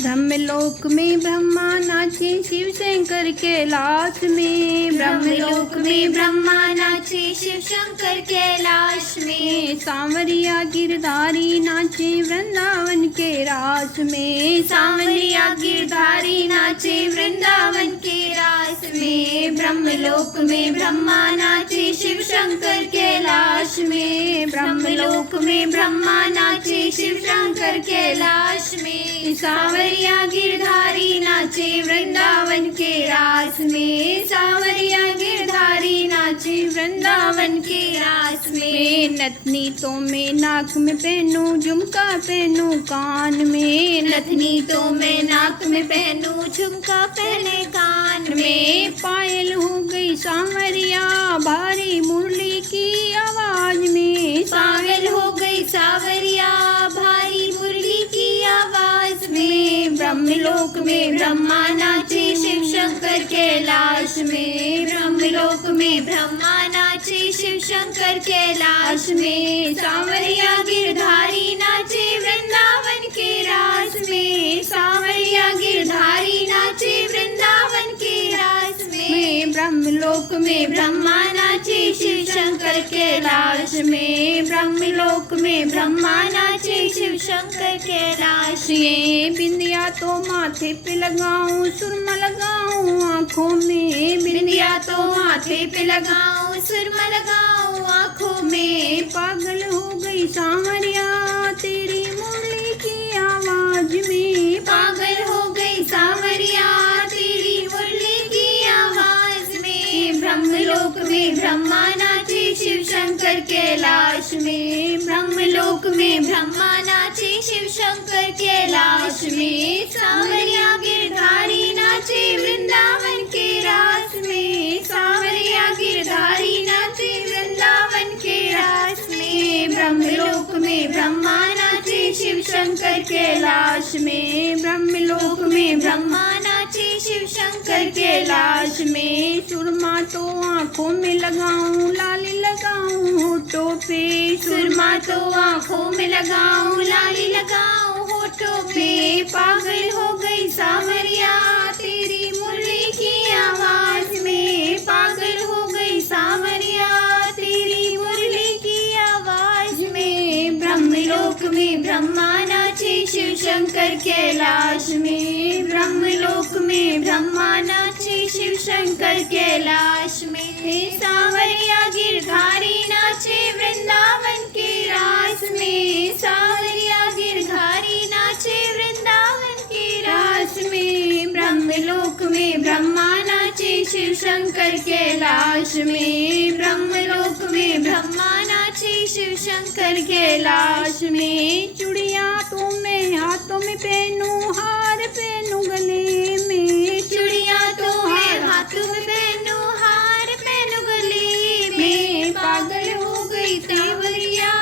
ब्रह्मलोक में ब्रह्मा नाचे, शिव शंकर कैलाश में। ब्रह्मलोक में ब्रह्मा नाचे, शिव शंकर कैलाश में। सांवरिया गिरधारी नाचे, वृंदावन के रास में। सांवरिया गिरधारी नाचे, वृंदावन के रास में। ब्रह्मलोक में ब्रह्मा नाचे, शिव शंकर कैलाश में। ब्रह्मलोक में ब्रह्मा नाचे, शिव शंकर कैलाश में। सांवरिया गिरधारी नाचे, वृंदावन के रास में। सांवरिया गिरधारी नाचे, वृंदावन के रास में। नथनी तो मैं नाक में पहनूं, झुमका पहनूं कान में। नथनी तो मैं नाक में पहनूं, झुमका पहने कान में। पायल हो गई सांवरिया, भारी मुरली की आवाज में। पागल हो गई सांवरिया, भारी मुरली की आवाज में। ब्रह्मलोक में ब्रह्मा नाचे, शिव शंकर कैलाश में। ब्रह्मलोक में ब्रह्मा नाचे, शिव शंकर कैलाश में। सांवरिया गिरधारी नाचे, वृंदावन के रास में। सांवरिया गिरधारी नाचे, वृंदावन के रास में। ब्रह्मलोक में ब्रह्मा नाचे, शिव शंकर कैलाश में। ब्रह्मलोक में ब्रह्मा नाचे, शिव शंकर कैलाश में। बिंदिया तो माथे पे लगाऊं, सुरमा लगाऊं आँखों में। बिंदिया तो माथे पे लगाऊं, सुरमा लगाऊं आँखों में। पागल हो गई सांवरिया, तेरी मुरली की आवाज में। पागल हो गई सांवरिया, तेरी मुरली की आवाज में। ब्रह्मलोक में ब्रह्मा नाचे, शिव शंकर कैलाश में। ब्रह्मलोक में ब्रह्मा नाचे, शिव शंकर कैलाश में। सांवरिया गिरधारी नाचे, वृंदावन के रास में। सांवरिया गिरधारी नाचे, वृंदावन के रास में। ब्रह्मलोक में ब्रह्मा नाचे, शिव शंकर कैलाश में। ब्रह्मलोक में ब्रह्मा नाचे, शिव शंकर कैलाश में। सुरमा तो आँखों में लगाऊं, लाली लगाऊं होठों पे। सुरमा तो आँखों में लगाऊं, लाली लगाऊं होठों पे। पागल हो गई सांवरिया, तेरी मुरली की आवाज में। पागल हो गई सांवरिया, तेरी मुरली की आवाज में। ब्रह्मलोक में ब्रह्मा नाचे, शिव शंकर कैलाश में। ब्रह्मलोक में ब्रह्मा नाचे, शिव शंकर कैलाश में। सांवरिया गिरधारी नाचे, वृंदावन के रास में। सांवरिया गिरधारी नाचे, वृंदावन के रास में। ब्रह्मलोक में ब्रह्मा नाचे, शिव शंकर कैलाश में। ब्रह्मलोक में ब्रह्मा नाचे, शिव शंकर कैलाश में। चूड़ियाँ तो मैं हाथों में पहनूं, हार पहनूं गले में। चूड़ियाँ तो मैं हाथों में पहनूं, हार पहनूं गले में। पागल हो गई सांवरिया,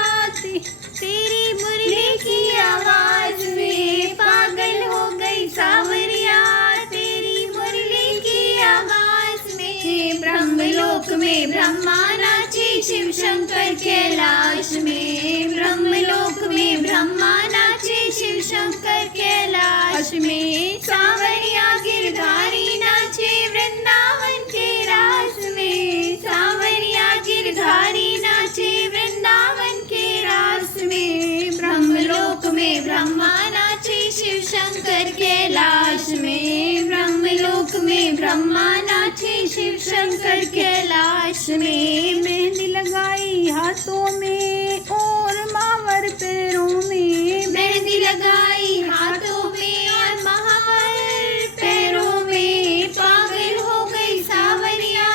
तेरी मुरली की आवाज में। पागल हो गई सांवरिया, तेरी मुरली की आवाज में। ब्रह्मलोक में ब्रह्मा नाचे, शिव शंकर कैलाश में। ब्रह्मलोक में ब्रह्मा नाचे, शिव शंकर कैलाश में। सांवरिया गिरधारी नाचे, वृंदावन के रास में। सांवरिया गिरधारी नाचे, वृंदावन के रास में। ब्रह्मलोक में ब्रह्मा नाचे, शिव शंकर कैलाश में। ब्रह्मलोक में ब्रह्मा नाचे, शिव शंकर कैलाश में। मेहंदी लगाई हाथों में और मावर पैरों में। मेहंदी लगाई हाथों में और महावर पैरों में। पागल हो गई सांवरिया,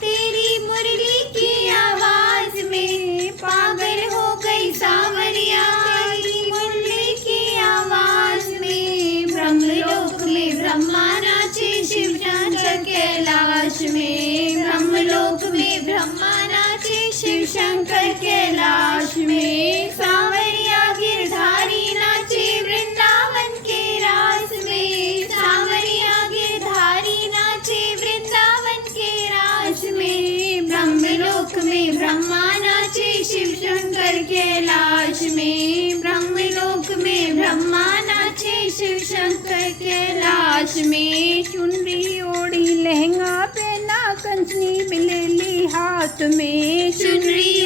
तेरी मुरली की आवाज में। पागल हो गई सांवरिया, तेरी मुरली की आवाज में। ब्रह्मलोक में ब्रह्मा नाचे, शिव शंकर कैलाश में। ब्रह्मलोक में ब्रह्मा नाचे, शिव शंकर कैलाश शिव शंकर कैलाश में। चुनरी ओढ़ी लहंगा पहना कंचनी बिलेली हाथ में। चुनरी